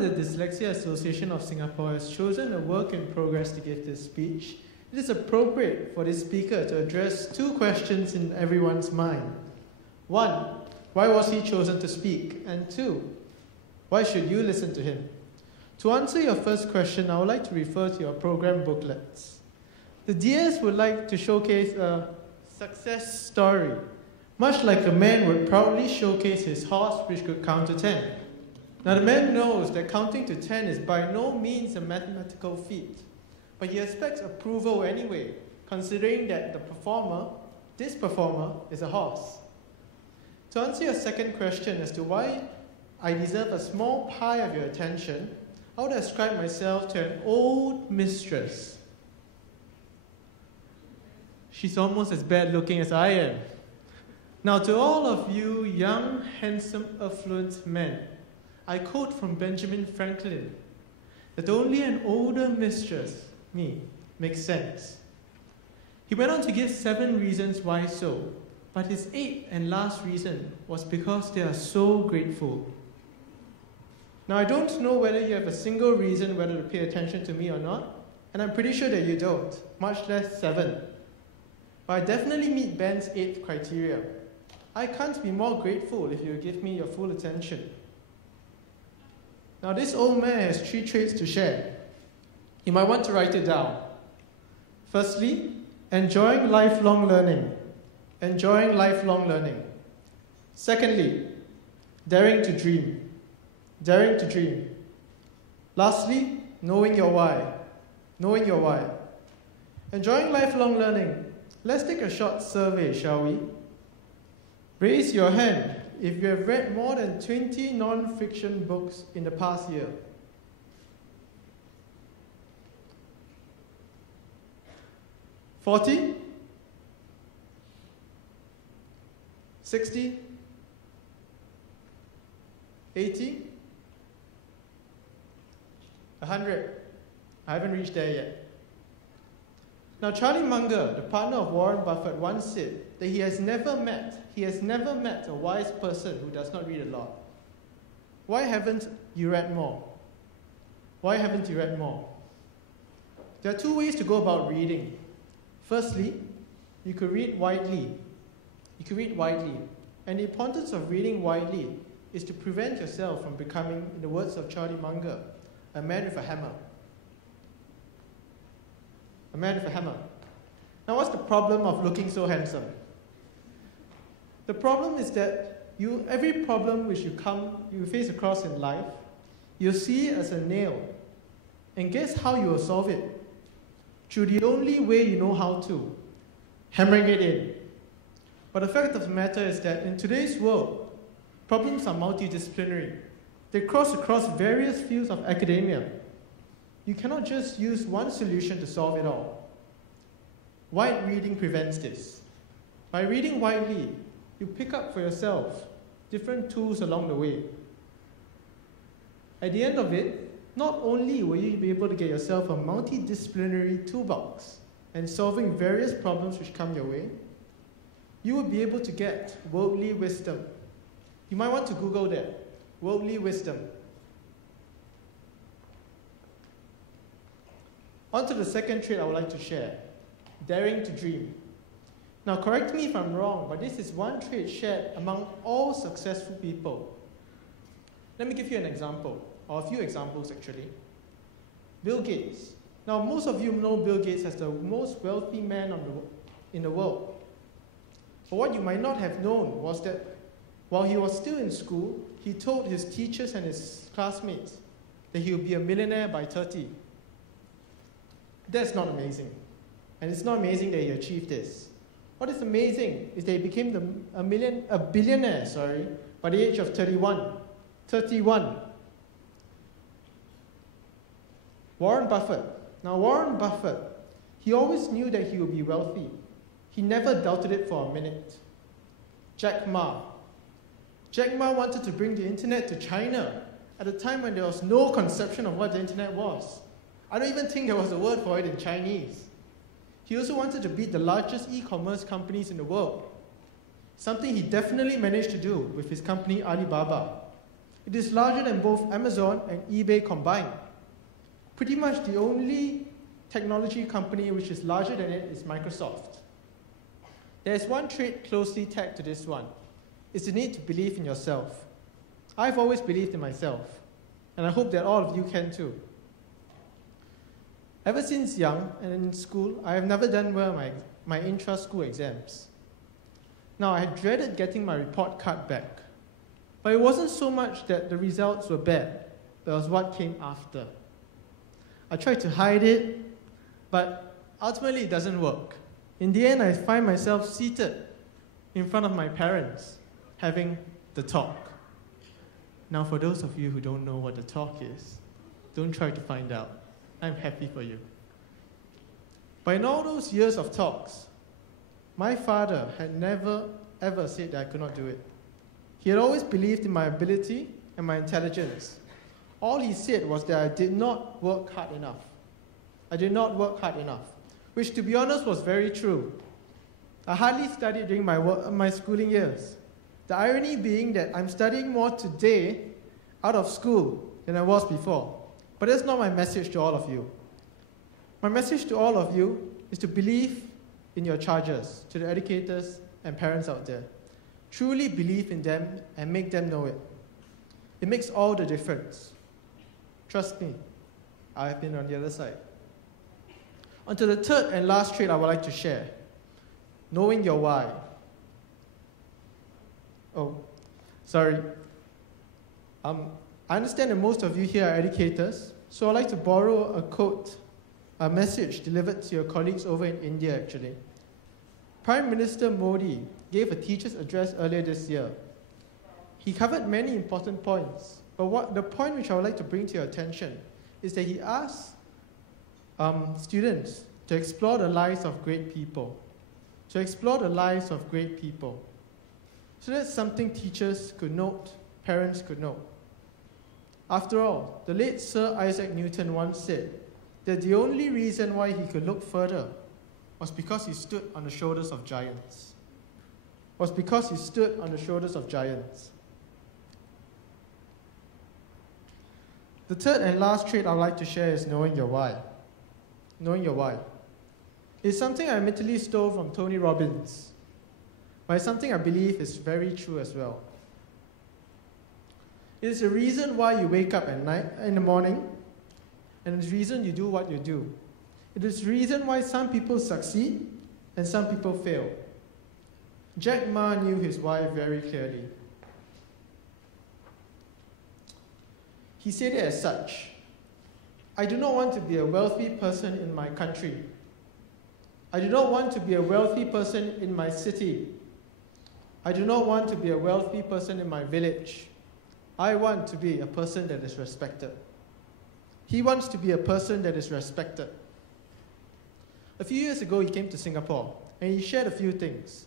that the Dyslexia Association of Singapore has chosen a work in progress to give this speech, it is appropriate for this speaker to address two questions in everyone's mind. One, why was he chosen to speak? And two, why should you listen to him? To answer your first question, I would like to refer to your program booklets. The DS would like to showcase a success story, much like a man would proudly showcase his horse which could count to 10. Now the man knows that counting to 10 is by no means a mathematical feat, but he expects approval anyway, considering that this performer, is a horse. To answer your second question as to why I deserve a small pie of your attention, I would ascribe myself to an old mistress. She's almost as bad looking as I am. Now to all of you young, handsome, affluent men, I quote from Benjamin Franklin, that only an older mistress, me, makes sense. He went on to give 7 reasons why so, but his 8th and last reason was because they are so grateful. Now I don't know whether you have a single reason whether to pay attention to me or not, and I'm pretty sure that you don't, much less 7. But I definitely meet Ben's 8th criteria. I can't be more grateful if you give me your full attention. Now this old man has 3 traits to share. You might want to write it down. Firstly, enjoying lifelong learning. Enjoying lifelong learning. Secondly, daring to dream. Daring to dream. Lastly, knowing your why. Knowing your why. Enjoying lifelong learning. Let's take a short survey, shall we? Raise your hand if you have read more than 20 non-fiction books in the past year. $40? $60? $80? $100? I haven't reached there yet. Now, Charlie Munger, the partner of Warren Buffett, once said that he has never met a wise person who does not read a lot. Why haven't you read more? Why haven't you read more? There are 2 ways to go about reading. Firstly, you could read widely. You could read widely. And the importance of reading widely is to prevent yourself from becoming, in the words of Charlie Munger, a man with a hammer. A man with a hammer. Now what's the problem of looking so handsome? The problem is that every problem which you face across in life, you'll see it as a nail. And guess how you will solve it? Through the only way you know how to, hammering it in. But the fact of the matter is that in today's world, problems are multidisciplinary. They cross across various fields of academia. You cannot just use one solution to solve it all. Wide reading prevents this. By reading widely, you pick up for yourself different tools along the way. At the end of it, not only will you be able to get yourself a multidisciplinary toolbox and solving various problems which come your way, you will be able to get worldly wisdom. You might want to Google that, worldly wisdom. On to the second trait I would like to share, daring to dream. Now correct me if I'm wrong, but this is one trait shared among all successful people. Let me give you an example, or a few examples actually. Bill Gates. Now most of you know Bill Gates as the most wealthy man in the world. But what you might not have known was that while he was still in school, he told his teachers and his classmates that he would be a millionaire by 30. That's not amazing. And it's not amazing that he achieved this. What is amazing is that he became a billionaire by the age of 31. Warren Buffett. Now Warren Buffett, he always knew that he would be wealthy. He never doubted it for a minute. Jack Ma. Jack Ma wanted to bring the internet to China at a time when there was no conception of what the internet was. I don't even think there was a word for it in Chinese. He also wanted to beat the largest e-commerce companies in the world, something he definitely managed to do with his company Alibaba. It is larger than both Amazon and eBay combined. Pretty much the only technology company which is larger than it is Microsoft. There is one trait closely tagged to this one. It's the need to believe in yourself. I've always believed in myself, and I hope that all of you can too. Ever since young and in school, I have never done well in my intra-school exams. Now, I had dreaded getting my report card back, but it wasn't so much that the results were bad, but it was what came after. I tried to hide it, but ultimately it doesn't work. In the end, I find myself seated in front of my parents, having the talk. Now, for those of you who don't know what the talk is, don't try to find out. I'm happy for you. But in all those years of talks, my father had never, ever said that I could not do it. He had always believed in my ability and my intelligence. All he said was that I did not work hard enough. I did not work hard enough, which, to be honest, was very true. I hardly studied during my schooling years. The irony being that I'm studying more today out of school than I was before. But that's not my message to all of you. My message to all of you is to believe in your charges, to the educators and parents out there. Truly believe in them and make them know it. It makes all the difference. Trust me, I've been on the other side. On to the third and last trait I would like to share, knowing your why. Oh, sorry. I understand that most of you here are educators, so I'd like to borrow a quote, a message delivered to your colleagues over in India, actually. Prime Minister Modi gave a teacher's address earlier this year. He covered many important points, but the point which I would like to bring to your attention is that he asked students to explore the lives of great people. To explore the lives of great people. So that's something teachers could note, parents could note. After all, the late Sir Isaac Newton once said that the only reason why he could look further was because he stood on the shoulders of giants. Was because he stood on the shoulders of giants. The third and last trait I'd like to share is knowing your why. Knowing your why. It's something I mentally stole from Tony Robbins, but it's something I believe is very true as well. It is the reason why you wake up at night, in the morning, and it's the reason you do what you do. It is the reason why some people succeed and some people fail. Jack Ma knew his why very clearly. He said it as such: I do not want to be a wealthy person in my country. I do not want to be a wealthy person in my city. I do not want to be a wealthy person in my village. I want to be a person that is respected. He wants to be a person that is respected. A few years ago, he came to Singapore, and he shared a few things.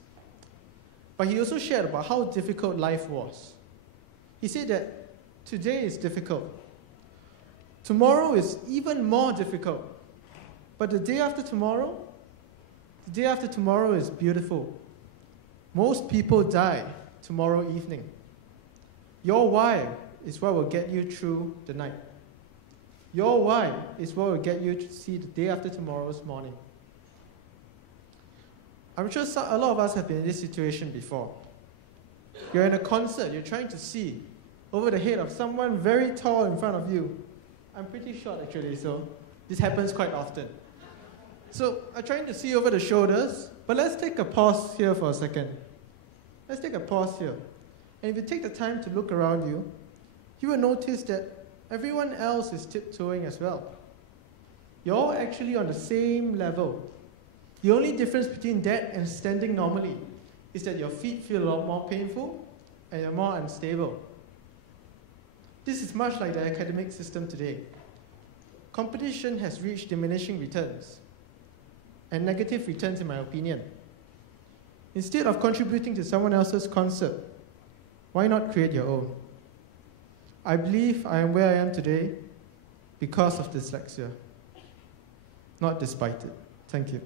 But he also shared about how difficult life was. He said that today is difficult. Tomorrow is even more difficult. But the day after tomorrow is beautiful. Most people die tomorrow evening. Your why is what will get you through the night. Your why is what will get you to see the day after tomorrow's morning. I'm sure a lot of us have been in this situation before. You're in a concert, you're trying to see over the head of someone very tall in front of you. I'm pretty short actually, so this happens quite often. So I'm trying to see over the shoulders, but let's take a pause here for a second. Let's take a pause here. And if you take the time to look around you, you will notice that everyone else is tiptoeing as well. You're all actually on the same level. The only difference between that and standing normally is that your feet feel a lot more painful and you're more unstable. This is much like the academic system today. Competition has reached diminishing returns, and negative returns in my opinion. Instead of contributing to someone else's concert, why not create your own? I believe I am where I am today because of dyslexia, not despite it. Thank you.